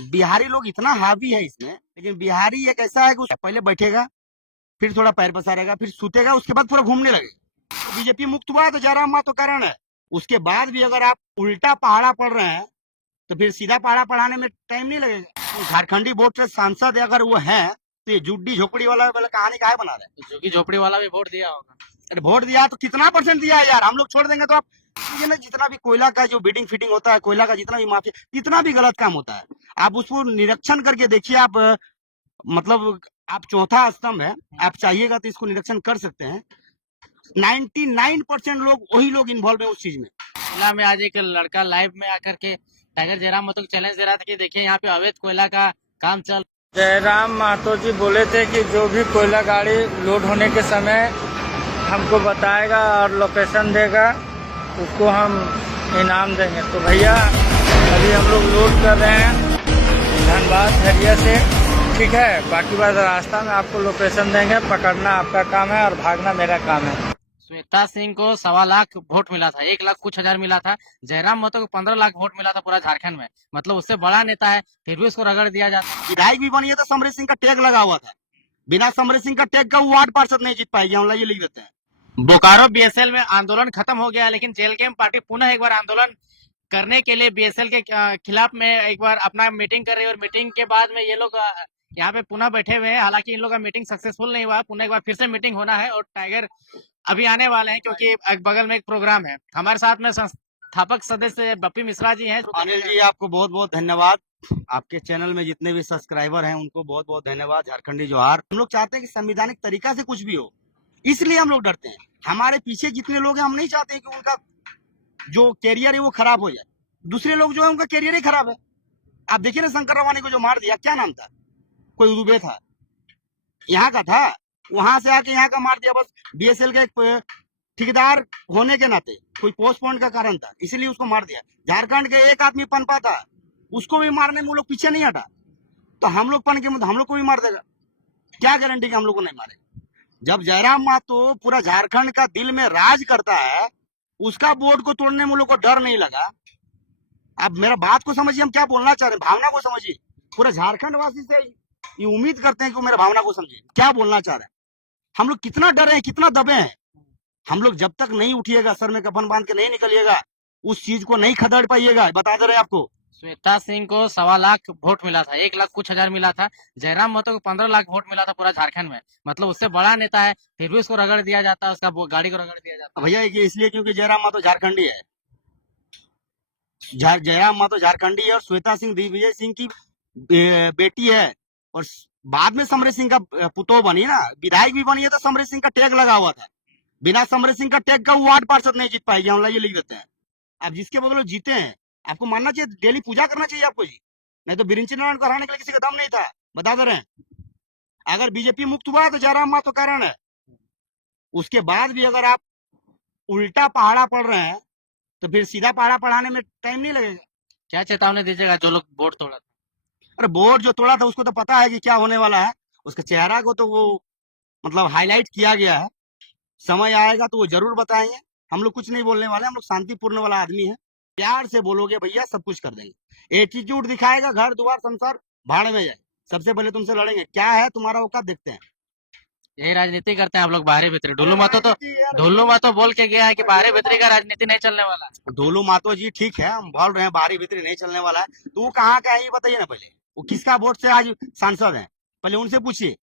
बिहारी लोग इतना हावी है इसमें, लेकिन बिहारी एक ऐसा है कि पहले बैठेगा, फिर थोड़ा पैर पसारेगा, फिर सूतेगा, उसके बाद पूरा घूमने लगेगा। तो बीजेपी मुक्त हुआ है तो जयराम मातो कारण है। उसके बाद भी अगर आप उल्टा पहाड़ा पढ़ रहे हैं तो फिर सीधा पहाड़ा पढ़ाने में टाइम नहीं लगेगा। तो झारखंडी बोर्ड के सांसद अगर वो है तो ये जुड्डी झोपड़ी वाला कहानी काहे बना रहे हैं? झुग्गी झोपड़ी वाला भी वोट दिया होगा। अरे वोट दिया तो कितना परसेंट दिया है यार, हम लोग छोड़ देंगे तो आप ये ना, जितना भी कोयला का जो बिडिंग फिटिंग होता है, कोयला का जितना भी माफिया, जितना भी गलत काम होता है, आप उसको निरीक्षण करके देखिए। आप मतलब आप चौथा स्तंभ है, आप चाहिएगा तो इसको निरीक्षण कर सकते हैं। 99% लोग वही लोग इन्वॉल्व है उस चीज में। शिमला में आज एक लड़का लाइव में आकर के टाइगर जयराम महतो को चैलेंज दे रहा था कि देखिए यहाँ पे अवैध कोयला का काम चल। जयराम महतो जी बोले थे कि जो भी कोयला गाड़ी लोड होने के समय हमको बताएगा और लोकेशन देगा, उसको हम इनाम देंगे। तो भैया अभी हम लोग लोड कर रहे हैं धनबाद हरिया से, ठीक है। बाकी बात रास्ता में आपको लोकेशन देंगे, पकड़ना आपका काम है और भागना मेरा काम है। श्वेता सिंह को 1.25 लाख वोट मिला था, 1 लाख कुछ हजार मिला था। जयराम महतो को 15 लाख वोट मिला था पूरा झारखंड में, मतलब उससे बड़ा नेता है, फिर भी उसको रगड़ दिया जाता। विधायक भी बनी है तो समरेश सिंह का टैग लगा हुआ था, बिना समरेश सिंह का टैग का वो वार्ड पार्षद नहीं जीत पाएगी, हम ये लिख देते हैं। बोकारो बीएसएल में आंदोलन खत्म हो गया, लेकिन जेल गेम पार्टी पुनः एक बार आंदोलन करने के लिए बीएसएल के खिलाफ में एक बार अपना मीटिंग कर रही है। और मीटिंग के बाद में ये लोग यहाँ पे पुनः बैठे हुए हैं। हालांकि इन लोग का मीटिंग सक्सेसफुल नहीं हुआ, पुनः एक बार फिर से मीटिंग होना है और टाइगर अभी आने वाले हैं, क्योंकि बगल में एक प्रोग्राम है। हमारे साथ में संस्थापक सदस्य बप्पी मिश्रा जी हैं। अनिल जी आपको बहुत बहुत धन्यवाद, आपके चैनल में जितने भी सब्सक्राइबर हैं उनको बहुत बहुत धन्यवाद। झारखंडी जोहार। हम लोग चाहते हैं कि संवैधानिक तरीका से कुछ भी हो, इसलिए हम लोग डरते हैं। हमारे पीछे जितने लोग हैं, हम नहीं चाहते कि उनका जो कैरियर है वो खराब हो जाए। दूसरे लोग जो है उनका कैरियर ही खराब है। आप देखिए ना, शंकर रवानी को जो मार दिया, क्या नाम था, कोई दुबे था, यहाँ का था, वहां से आके यहाँ का मार दिया। बस बीएसएल का एक ठेकेदार होने के नाते कोई पोस्टपोन का कारण था, इसीलिए उसको मार दिया। झारखंड के एक आदमी पनपा था, उसको भी मारने में वो लोग पीछे नहीं हटा। तो हम लोग पन के हम लोग को भी मार देगा, क्या गारंटी कि हम लोग को नहीं मारे। जब जयराम महतो पूरा झारखंड का दिल में राज करता है, उसका बोर्ड को तोड़ने में लोग को डर नहीं लगा। आप मेरा बात को समझिए, हम क्या बोलना चाह रहे हैं, भावना को समझिए। पूरा झारखंड वासी से ये उम्मीद करते हैं कि वो मेरा भावना को समझिए, क्या बोलना चाह रहे हैं। हम लोग कितना डरे हैं, कितना दबे हैं। हम लोग जब तक नहीं उठिएगा, सर में कफन बांध के नहीं निकलिएगा, उस चीज को नहीं खदेड़ पाइएगा, बता दे रहे हैं आपको। श्वेता सिंह को 1.25 लाख वोट मिला था, 1 लाख कुछ हजार मिला था। जयराम महतो को 15 लाख वोट मिला था पूरा झारखंड में, मतलब उससे बड़ा नेता है, फिर भी उसको रगड़ दिया जाता है, उसका गाड़ी को रगड़ दिया जाता है। भैया ये इसलिए क्योंकि जयराम महतो झारखंडी है। जयराम महतो झारखंडी है और श्वेता सिंह दिग्विजय सिंह की बेटी है। और बाद में समरेश सिंह का पुतोह बनी ना, विधायक भी बनी है तो समरेश सिंह का टैग लगा हुआ था। बिना समरेश सिंह का टैग का वो वार्ड पार्षद नहीं जीत पाएगी, हम ये लिख देते हैं। आप जिसके बदले जीते हैं, आपको मानना चाहिए, डेली पूजा करना चाहिए आपको जी। नहीं तो बिरिंची नारायण को हराने के लिए किसी का दम नहीं था, बता दे रहे हैं। अगर बीजेपी मुक्त हुआ है तो जयराम महतो कारण है। उसके बाद भी अगर आप उल्टा पहाड़ा पढ़ रहे हैं तो फिर सीधा पहाड़ा पढ़ाने में टाइम नहीं लगेगा। क्या चेतावनी दीजिएगा जो लोग वोट तोड़ा था? अरे बोर्ड जो तोड़ा था उसको तो पता है कि क्या होने वाला है। उसके चेहरा को तो वो मतलब हाईलाइट किया गया है। समय आएगा तो वो जरूर बताएंगे। हम लोग कुछ नहीं बोलने वाले, हम लोग शांतिपूर्ण वाला आदमी है। प्यार से बोलोगे भैया, सब कुछ कर देंगे। एटीट्यूड दिखाएगा, घर द्वार संसार भाड़ में जाए, सबसे पहले तुमसे लड़ेंगे। क्या है तुम्हारा औकात, देखते हैं। यही राजनीति करते हैं आप लोग, बाहरी भीतरी। ढुल्लू महतो बोल के गया है कि बाहरी भीतरी का राजनीति नहीं चलने वाला। ढोलू महतो जी ठीक है, हम बोल रहे हैं बाहरी भीतरी नहीं चलने वाला है। तो वो कहाँ का है ये बताइए ना पहले। वो किसका वोट से आज सांसद है, पहले उनसे पूछिए।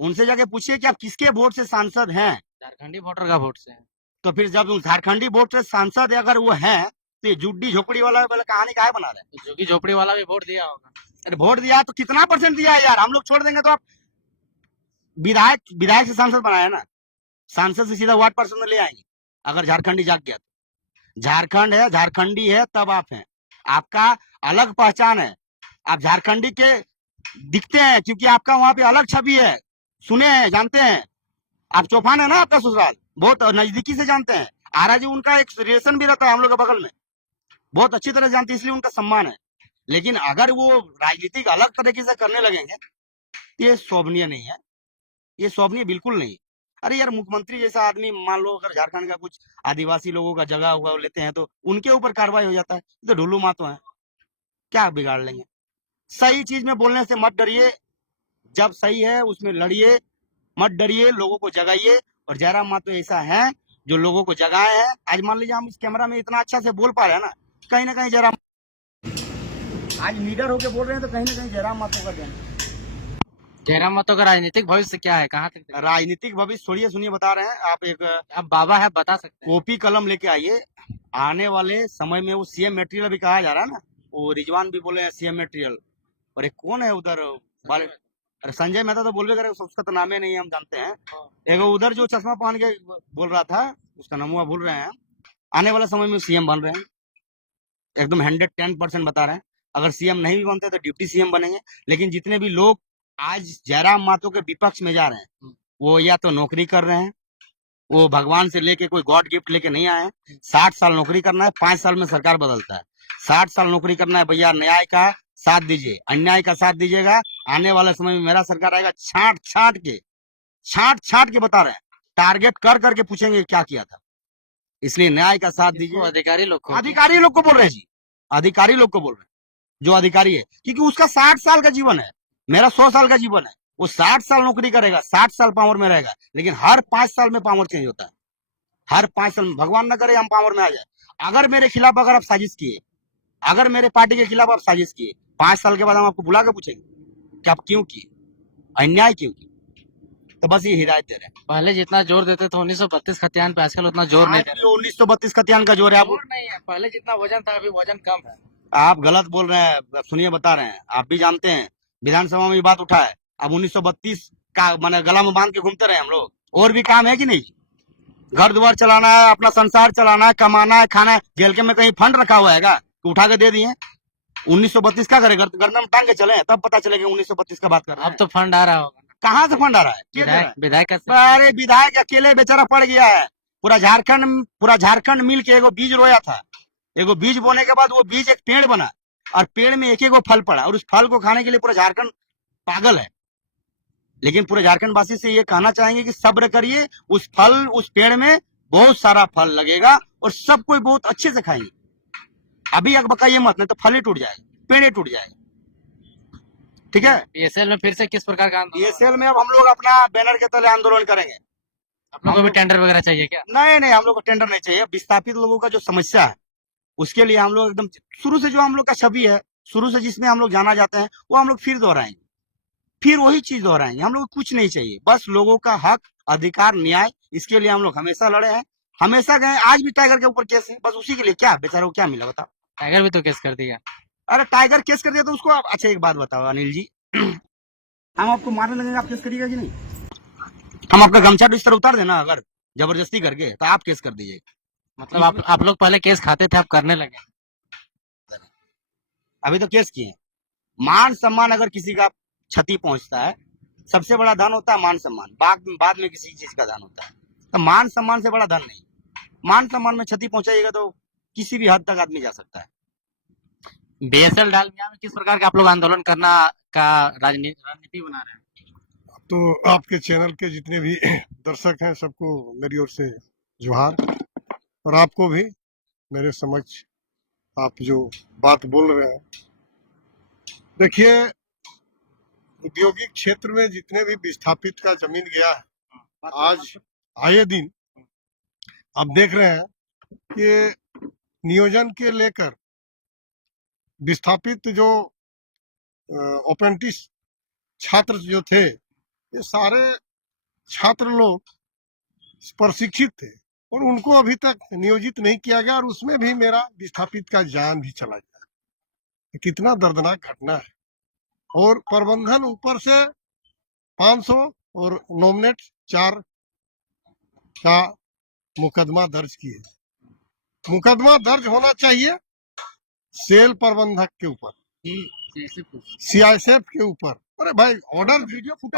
उनसे जाके पूछिए कि आप किसके वोट से सांसद हैं। झारखंडी वोटर का वोट से। तो फिर जब झारखंडी वोट से सांसद अगर वो है तो ये जुड्डी झोपड़ी वाला कहानी काहे बना रहे हैं? झुग्गी झोपड़ी वाला भी वोट दिया होगा। अरे वोट दिया तो कितना परसेंट दिया है यार, हम लोग छोड़ देंगे तो आप विधायक से सांसद बनाया ना, सांसद से सीधा वार्ड पार्षद में ले आएंगे। अगर झारखंडी जाग गया तो झारखंड है, झारखंडी है तब आप हैं, आपका अलग पहचान है। आप झारखंडी के दिखते हैं क्योंकि आपका वहां पे अलग छवि है, सुने हैं, जानते हैं। आप चौपान है ना, आपका ससुराल बहुत नजदीकी से जानते हैं। आरा जी उनका एक रिलेशन भी रहता है हम लोग के बगल में, बहुत अच्छी तरह जानते हैं, इसलिए उनका सम्मान है। लेकिन अगर वो राजनीतिक अलग तरीके से करने लगेंगे तो ये शोभनीय नहीं है, ये शोभनीय बिल्कुल नहीं। अरे यार, मुख्यमंत्री जैसा आदमी मान लो अगर झारखंड का कुछ आदिवासी लोगों का जगह हुआ लेते हैं तो उनके ऊपर कार्रवाई हो जाता है। तो ढुल्लू महतो है, क्या बिगाड़ लेंगे। सही चीज में बोलने से मत डरिए, जब सही है उसमें लड़िए, मत डरिए, लोगों को जगाइए। और जयराम मातो ऐसा है जो लोगों को जगाए हैं। आज मान लीजिए हम इस कैमरा में इतना अच्छा से बोल पा रहे हैं ना, कहीं ना कहीं जयराम आज लीडर होके बोल रहे हैं, तो कहीं ना कहीं जयराम मातो का देन। जयराम मातो का राजनीतिक भविष्य क्या है, कहाँ तक? राजनीतिक भविष्य छोड़िए, सुनिए बता रहे हैं। आप एक अब बाबा है, बता सकते हैं। कॉपी कलम लेके आइए। आने वाले समय में वो सीएम मटेरियल भी कहा जा रहा है ना, वो रिजवान भी बोले हैं सीएम मटेरियल। और एक कौन है उधर वाले, अरे संजय मेहता तो बोलबे करे, उसका तो नाम ही नहीं हम जानते हैं। एक उधर जो चश्मा पहन के बोल रहा था, उसका नाम हुआ भूल रहे हैं। आने वाले समय में सीएम बन रहे हैं, एकदम 110% बता रहे हैं। अगर सीएम नहीं भी बनते तो डिप्टी सीएम बनेंगे। लेकिन जितने भी लोग आज जयराम मातो के विपक्ष में जा रहे हैं, वो या तो नौकरी कर रहे हैं, वो भगवान से लेके कोई गॉड गिफ्ट लेके नहीं आए हैं। 60 साल नौकरी करना है, 5 साल में सरकार बदलता है। 60 साल नौकरी करना है भैया, न्याय का साथ दीजिए, अन्याय का साथ दीजिएगा। आने वाले समय में मेरा सरकार आएगा, छांट छांट के बता रहे हैं, टारगेट कर करके पूछेंगे क्या किया था। इसलिए न्याय का साथ दीजिए। अधिकारी लोग को अधिकारी लोग को बोल रहे हैं जी, अधिकारी लोग को बोल रहे हैं, जो अधिकारी है, क्योंकि उसका 60 साल का जीवन है, मेरा 100 साल का जीवन है। वो 60 साल नौकरी करेगा, 60 साल पावर में रहेगा, लेकिन हर 5 साल में पावर चेंज होता है। हर 5 साल में, भगवान न करे हम पावर में आ जाए। अगर मेरे खिलाफ अगर आप साजिश किए, अगर मेरे पार्टी के खिलाफ आप साजिश किए, 5 साल के बाद हम आपको बुला के पूछेंगे कि आप क्यों किए, अन्याय क्यों किए। तो बस ये हिदायत दे रहे हैं। पहले जितना जोर देते थे 1932 खतियान पे, आजकल उतना जोर नहीं दे रहे। 1932 खतियान का जोर है। आप जोर नहीं है, पहले जितना वजन था अभी वजन कम है। आप गलत बोल रहे हैं, सुनिए बता रहे हैं। आप भी जानते हैं विधानसभा में ये बात उठा है। अब 1932 का मैंने गला में बांध के घूमते रहे हम लोग, और भी काम है कि नहीं? घर द्वार चलाना है, अपना संसार चलाना है, कमाना है, खाना है। जेल के में कहीं फंड रखा हुआ है तो उठा के दे दिए। 1932 क्या करेगा, गर्दन में टांग के चले, तब पता चलेगा 1932 का बात कर रहे हैं। अब तो फंड आ रहा होगा। कहाँ से फंड आ रहा है? ये दे रहा है। विधायक अरे विधायक अकेले बेचारा पड़ गया है। पूरा झारखंड मिल के एगो बीज रोया था। एगो बीज बोने के बाद वो बीज एक पेड़ बना, और पेड़ में एक फल पड़ा, और उस फल को खाने के लिए पूरा झारखंड पागल है। लेकिन पूरे झारखंड वासी से ये कहना चाहेंगे कि सब्र करिए, उस पेड़ में बहुत सारा फल लगेगा और सब कोई बहुत अच्छे से खाएंगे। अभी अकबकाइए मत, नहीं तो फल ही टूट जाएगा, पेड़ ही टूट जाएगा। ठीक है। बीएसएल में फिर से किस प्रकार का आंदोलन? बीएसएल में अब हम लोग अपना बैनर के तले आंदोलन करेंगे। आप लोगों को भी टेंडर वगैरह चाहिए क्या? नहीं, हम लोग को टेंडर नहीं चाहिए। विस्थापित लोगों का जो समस्या है उसके लिए हम लोग एकदम शुरू से जो हम लोग का छवि है, शुरू से जिसमें हम लोग जाना जाते हैं, वो हम लोग फिर दोहराएंगे, फिर वही चीज दोहराएंगे। हम लोग को कुछ नहीं चाहिए, बस लोगों का हक, अधिकार, न्याय, इसके लिए हम लोग हमेशा लड़े हैं, हमेशा गए। आज भी टाइगर के ऊपर केस है, बस उसी के लिए। क्या बेचारे को क्या मिला बताओ? टाइगर भी तो केस कर दिया। अरे टाइगर केस कर दिया तो उसको अच्छा एक बात बताओ अनिल जी, हम आपको मारने लगेंगे, आप केस करिएगा कि नहीं? हम आपका गमछा बिस्तर उतार देना अगर जबरदस्ती करके, तो आप केस कर दीजिएगा। मतलब आप लोग पहले केस खाते थे, आप करने लगे। अभी तो केस किए। मान सम्मान अगर किसी का क्षति पहुंचता है, सबसे बड़ा धन होता है मान सम्मान, बाद में किसी चीज का धन होता है। तो मान सम्मान से बड़ा धन नहीं। मान सम्मान में क्षति पहुंचाइएगा तो किसी भी हद तक आदमी जा सकता है। बीएसएल डालमिया में किस प्रकार का आप लोग आंदोलन करना का रणनीति बना रहे हैं? तो आपके चैनल के जितने भी दर्शक हैं सबको मेरी ओर से जोहार, और आपको भी मेरे समक्ष आप जो बात बोल रहे हैं। देखिए, औद्योगिक क्षेत्र में जितने भी विस्थापित का जमीन गया है, आज आए दिन आप देख रहे हैं कि नियोजन के लेकर विस्थापित जो अप्रेंटिस छात्र जो थे, ये सारे छात्र लोग प्रशिक्षित थे और उनको अभी तक नियोजित नहीं किया गया, और उसमें भी मेरा विस्थापित का जान भी चला गया। कितना दर्दनाक घटना है। और प्रबंधन ऊपर से 500 और नॉमिनेट 4 का मुकदमा दर्ज किए। मुकदमा दर्ज होना चाहिए सेल प्रबंधक के ऊपर, सीआईएसएफ के ऊपर। अरे भाई, ऑर्डर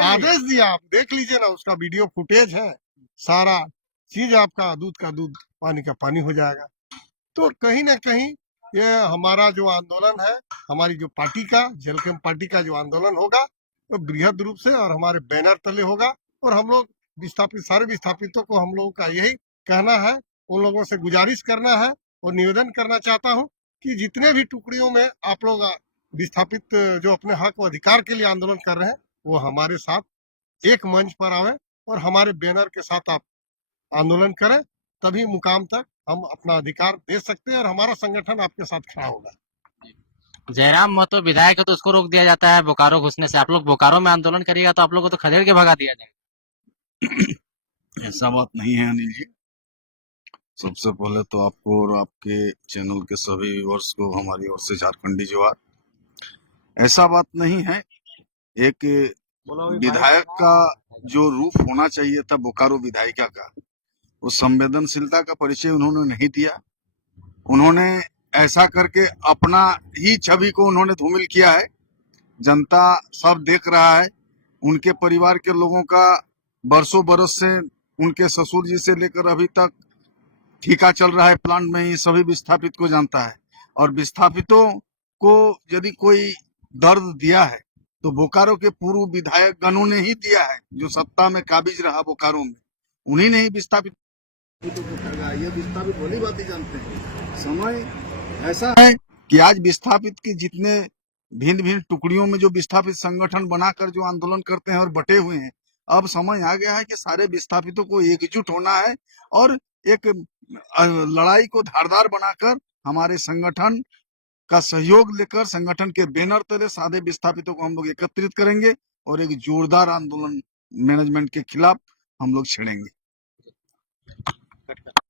आदेश दिया, आप देख लीजिए ना, उसका वीडियो फुटेज है, सारा चीज आपका दूध का दूध पानी का पानी हो जाएगा। तो कहीं ना कहीं ये हमारा जो आंदोलन है, हमारी जो पार्टी का, जेल कैंप पार्टी का जो आंदोलन होगा, तो बृहद रूप से और हमारे बैनर तले होगा। और हम लोग सारे विस्थापितों को हम लोगों का यही कहना है, उन लोगों से गुजारिश करना है और निवेदन करना चाहता हूं कि जितने भी टुकड़ियों में आप लोग विस्थापित जो अपने हक और अधिकार के लिए आंदोलन कर रहे हैं वो हमारे साथ एक मंच पर आवे और हमारे बैनर के साथ आप आंदोलन करें, तभी मुकाम तक हम अपना अधिकार दे सकते हैं और हमारा संगठन आपके साथ खड़ा होगा। जयराम महतो विधायक है तो उसको रोक दिया जाता है बोकारो घुसने से, आप लोग बोकारो में आंदोलन करिएगा तो आप लोग को तो खदेड़ के भगा दिया जाएगा। ऐसा बात नहीं है अनिल जी। सबसे पहले तो आपको और आपके चैनल के सभी व्यूअर्स को हमारी ओर से झारखंडी जोहार। ऐसा बात नहीं है, एक विधायक का जो रूप होना चाहिए था बोकारो विधायिका का, उस संवेदनशीलता का परिचय उन्होंने नहीं दिया। उन्होंने ऐसा करके अपना ही छवि को उन्होंने धूमिल किया है। जनता सब देख रहा है। उनके परिवार के लोगों का बरसों बरस से उनके ससुर जी से लेकर अभी तक ठेका चल रहा है प्लांट में, ही सभी विस्थापित को जानता है। और विस्थापितों को यदि कोई दर्द दिया है तो बोकारो के पूर्व विधायक गणों ने ही दिया है, जो सत्ता में काबिज रहा बोकारो में, उन्हीं ने ही विस्थापित ये विस्थापित भली बात ही जानते हैं। समय ऐसा है कि आज विस्थापित के जितने भिन्न भिन्न टुकड़ियों में जो विस्थापित संगठन बनाकर जो आंदोलन करते हैं और बटे हुए हैं, अब समय आ गया है कि सारे विस्थापितों को एकजुट होना है और एक लड़ाई को धारदार बनाकर हमारे संगठन का सहयोग लेकर संगठन के बैनर तले सारे विस्थापितों को हम लोग एकत्रित करेंगे और एक जोरदार आंदोलन मैनेजमेंट के खिलाफ हम लोग छेड़ेंगे।